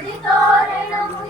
Auditório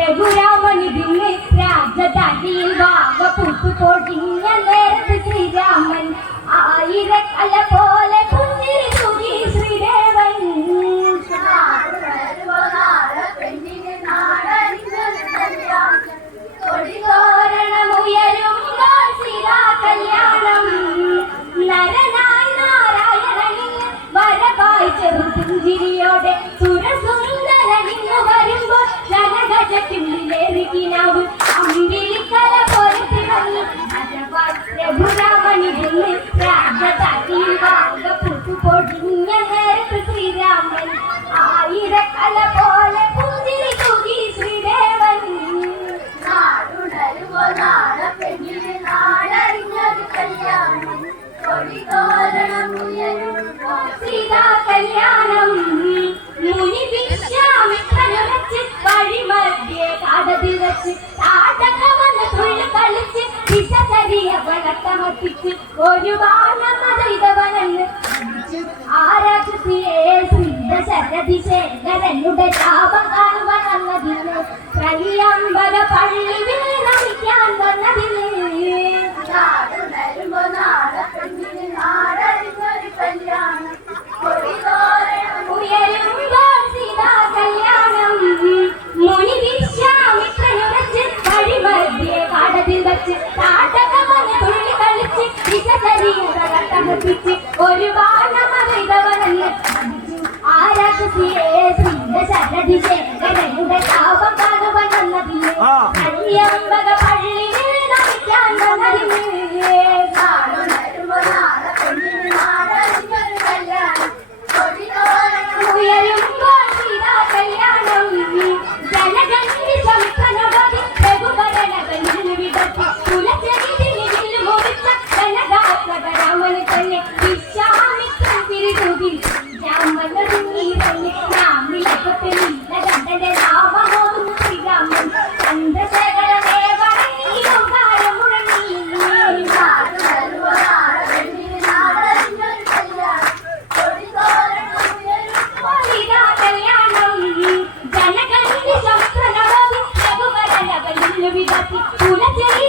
രഘുരാമനിതിന്ന് രാജധാനിയിൽ വാഗ പൂത്തുപോടിഞ്ഞ നേരത്ത് ശ്രീരാമൻ ആയിരക്കല പോലെ ಬೆಳಗಿನವು ಅಂಬಿಲಿಕಲ ಕೊರತೆಗಳು ಅಜವಾಸ್ಯ ಭುರವಣಿ ರಾಜದಾಟಿಯುವಾಗ ಪುಟುಪೊಡಿ ನಿನ್ನ ಹೆರು ಶ್ರೀರಾಮನ್ ಆಯಿರ ಕಲಪೋ വട്ടമൊട്ടിച്ച് ഒരു ബാലമതൈതവനല്ല ആരാക്ഷസിയെ സിദ്ധ ശരതി ശേഖരനുടെ ശാപം കാണുവാൻ അന്നതിന് Yo vi la.